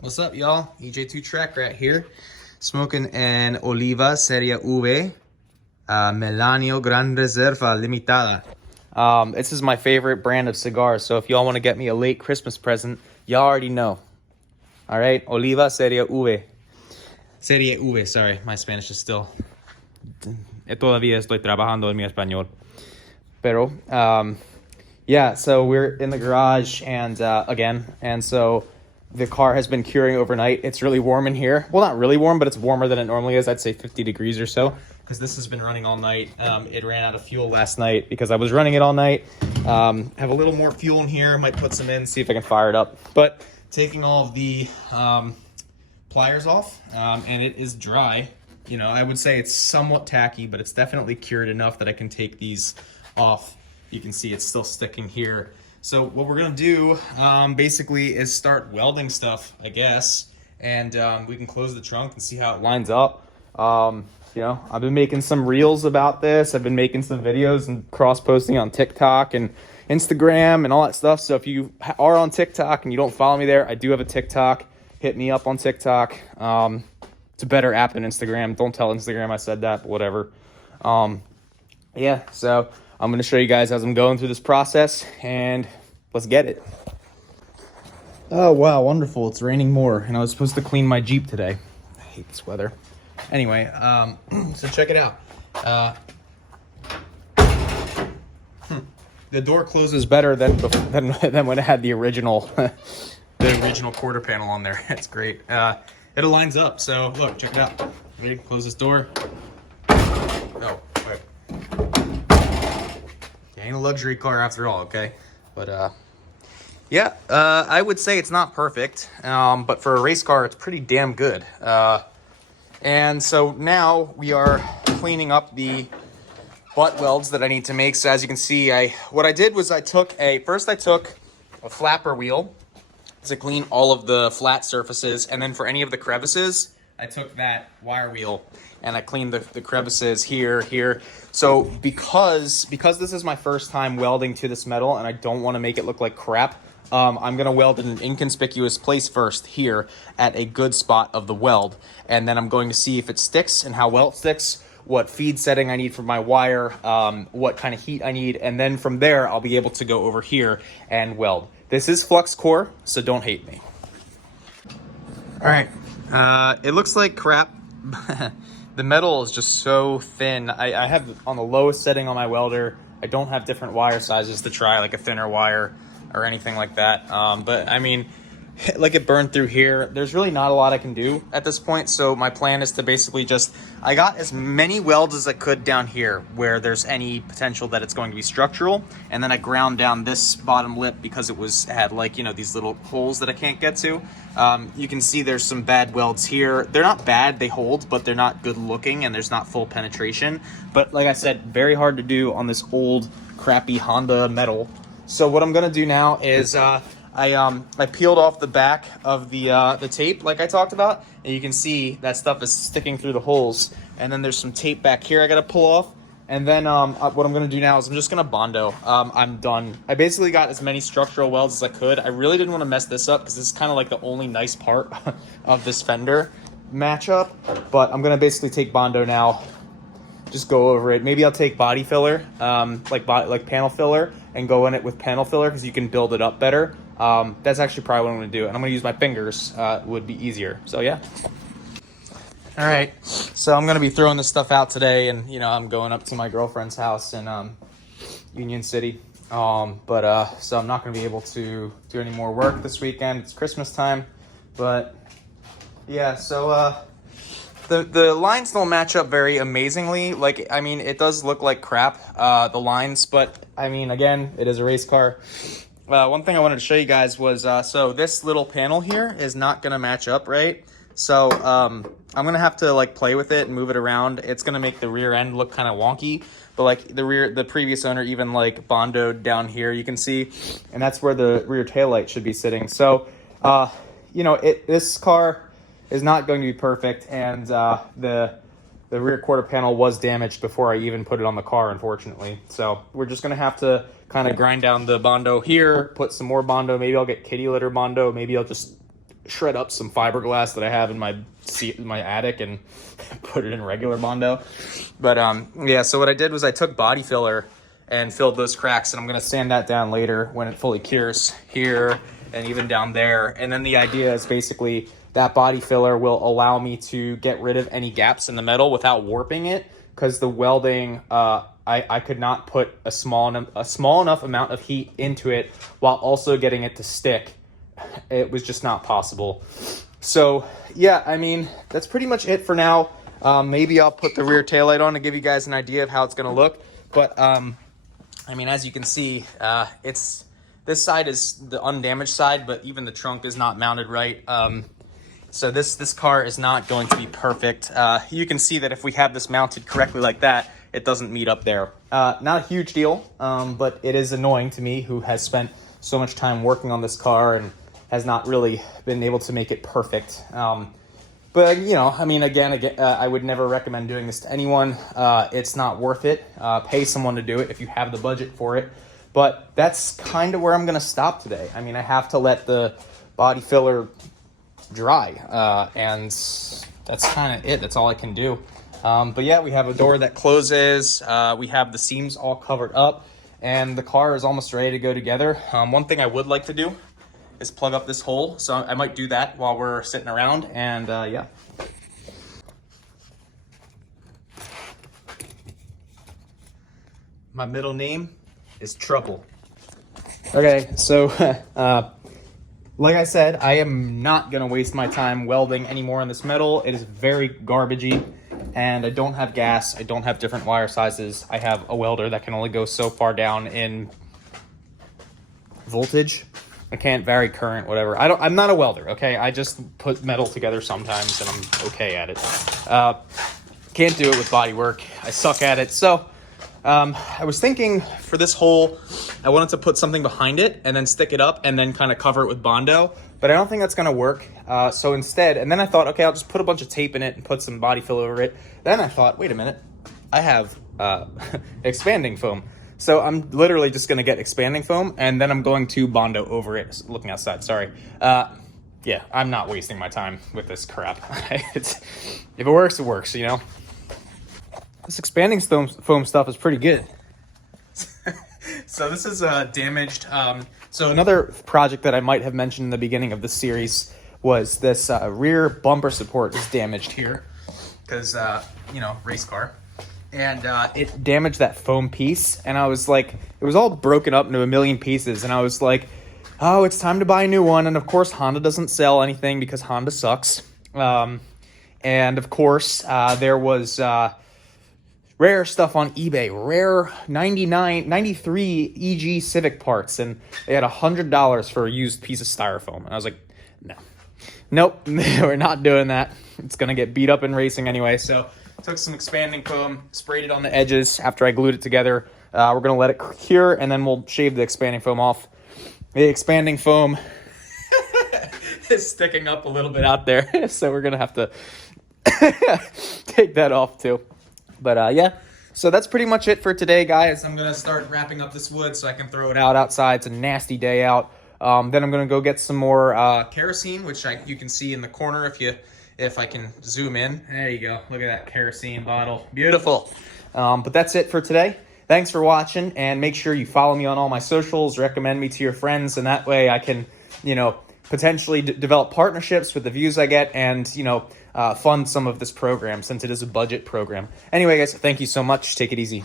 What's up, y'all? EJ2 Track right here, smoking an Oliva Serie V Melanio Gran Reserva Limitada. This is my favorite brand of cigars, so if y'all want to get me a late Christmas present, y'all already know. All right, Oliva Serie V. Serie V, sorry, my Spanish is still... Todavía estoy trabajando en mi español. Pero, yeah, so we're in the garage and so the car has been curing overnight. It's really warm in here. Well, not really warm, but it's warmer than it normally is. I'd say 50 degrees or so, because this has been running all night. It ran out of fuel last night because I was running it all night. Have a little more fuel in here. Might put some in, see if I can fire it up. But taking all of the pliers off, and it is dry. You know, I would say it's somewhat tacky, but it's definitely cured enough that I can take these off. You can see it's still sticking here. So what we're gonna do basically is start welding stuff, I guess, and we can close the trunk and see how it lines up. You know, I've been making some reels about this. I've been making some videos and cross-posting on TikTok and Instagram and all that stuff. So if you are on TikTok and you don't follow me there, I do have a TikTok. Hit me up on TikTok. It's a better app than Instagram. Don't tell Instagram I said that, but whatever. Yeah, so I'm going to show you guys as I'm going through this process, and let's get it. Oh, wow, wonderful. It's raining more, and I was supposed to clean my Jeep today. I hate this weather. Anyway, so check it out. The door closes better than when it had the original the original quarter panel on there. It's great. It aligns up, so look, check it out. Ready? Close this door. Oh, wait. Ain't a luxury car after all, okay? But yeah, I would say it's not perfect, but for a race car, it's pretty damn good. And so now we are cleaning up the butt welds that I need to make. So as you can see, what I did was I took a flapper wheel to clean all of the flat surfaces, and then for any of the crevices, I took that wire wheel and I cleaned the crevices here. So because this is my first time welding to this metal and I don't want to make it look like crap, I'm going to weld in an inconspicuous place first here at a good spot of the weld. And then I'm going to see if it sticks and how well it sticks, what feed setting I need for my wire, what kind of heat I need. And then from there, I'll be able to go over here and weld. This is flux core, so don't hate me. All right, it looks like crap. The metal is just so thin. I have on the lowest setting on my welder. I don't have different wire sizes to try, like a thinner wire or anything like that. But I mean, like it burned through here. There's really not a lot I can do at this point. So my plan is to basically I got as many welds as I could down here where there's any potential that it's going to be structural. And then I ground down this bottom lip because it had like, you know, these little holes that I can't get to. You can see there's some bad welds here. They're not bad, they hold, but they're not good looking and there's not full penetration. But like I said, very hard to do on this old crappy Honda metal. So what I'm gonna do now is I peeled off the back of the tape like I talked about, and you can see that stuff is sticking through the holes. And then there's some tape back here I gotta pull off. And then what I'm gonna do now is I'm just gonna Bondo. I'm done. I basically got as many structural welds as I could. I really didn't want to mess this up because this is kind of like the only nice part of this fender matchup. But I'm gonna basically take Bondo now. Just go over it. Maybe I'll take body filler, like panel filler, and go in it with panel filler because you can build it up better. That's actually probably what I'm gonna do, and I'm gonna use my fingers. Would be easier. So yeah. All right. So I'm gonna be throwing this stuff out today, and you know I'm going up to my girlfriend's house in Union City. So I'm not gonna be able to do any more work this weekend. It's Christmas time, but yeah. So the lines don't match up very amazingly. Like, I mean, it does look like crap, the lines, but I mean, again, it is a race car. One thing I wanted to show you guys was, so this little panel here is not going to match up, right? So I'm going to have to like play with it and move it around. It's going to make the rear end look kind of wonky, but like the previous owner even like bondoed down here, you can see, and that's where the rear taillight should be sitting. So, you know, this car is not going to be perfect, and the rear quarter panel was damaged before I even put it on the car, unfortunately. So we're just going to have to kind of grind down the Bondo here, put some more Bondo. Maybe I'll get kitty litter Bondo. Maybe I'll just shred up some fiberglass that I have in my attic and put it in regular Bondo. But yeah, so what I did was I took body filler and filled those cracks, and I'm gonna sand that down later when it fully cures here and even down there. And then the idea is basically that body filler will allow me to get rid of any gaps in the metal without warping it, because the welding, I could not put a small enough amount of heat into it while also getting it to stick. It was just not possible. So yeah, I mean, that's pretty much it for now. Maybe I'll put the rear taillight on to give you guys an idea of how it's gonna look. But I mean, as you can see, this side is the undamaged side, but even the trunk is not mounted right. So this car is not going to be perfect. You can see that if we have this mounted correctly like that, it doesn't meet up there. Not a huge deal, but it is annoying to me, who has spent so much time working on this car and has not really been able to make it perfect. But, you know, I mean, again, I would never recommend doing this to anyone. It's not worth it. Pay someone to do it if you have the budget for it. But that's kind of where I'm going to stop today. I mean, I have to let the body filler dry, and that's kind of it. That's all I can do. But yeah, we have a door that closes. We have the seams all covered up, and the car is almost ready to go together. One thing I would like to do is plug up this hole, so I might do that while we're sitting around. And yeah. My middle name is Trouble. Okay, so like I said, I am not gonna waste my time welding anymore on this metal. It is very garbagey, and I don't have gas. I don't have different wire sizes. I have a welder that can only go so far down in voltage. I can't vary current, whatever. I'm not a welder, okay? I just put metal together sometimes, and I'm okay at it. Can't do it with body work. I suck at it. So I was thinking for this hole, I wanted to put something behind it and then stick it up and then kind of cover it with Bondo, but I don't think that's gonna work. So instead, and then I thought, okay, I'll just put a bunch of tape in it and put some body fill over it. Then I thought, wait a minute, I have expanding foam. So I'm literally just gonna get expanding foam, and then I'm going to Bondo over it. Looking outside, sorry. Yeah, I'm not wasting my time with this crap. If it works, it works, you know? This expanding foam stuff is pretty good. So this is damaged. So another project that I might have mentioned in the beginning of this series was this rear bumper support is damaged here. Because, you know, race car. And it damaged that foam piece, and I was like, it was all broken up into a million pieces, and I was like, oh, it's time to buy a new one. And of course, Honda doesn't sell anything because Honda sucks. And of course, there was rare stuff on eBay, rare 93 EG Civic parts, and they had $100 for a used piece of styrofoam. And I was like, nope, we're not doing that. It's gonna get beat up in racing anyway. So took some expanding foam, sprayed it on the edges after I glued it together. We're going to let it cure, and then we'll shave the expanding foam off. The expanding foam is sticking up a little bit out there, so we're going to have to take that off too. But yeah, so that's pretty much it for today, guys. I'm going to start wrapping up this wood so I can throw it out outside. It's a nasty day out. Then I'm going to go get some more kerosene, which you can see in the corner if I can zoom in. There you go. Look at that kerosene bottle. Beautiful. But that's it for today. Thanks for watching, and make sure you follow me on all my socials, recommend me to your friends, and that way I can, you know, potentially develop partnerships with the views I get and, you know, fund some of this program since it is a budget program. Anyway, guys, thank you so much. Take it easy.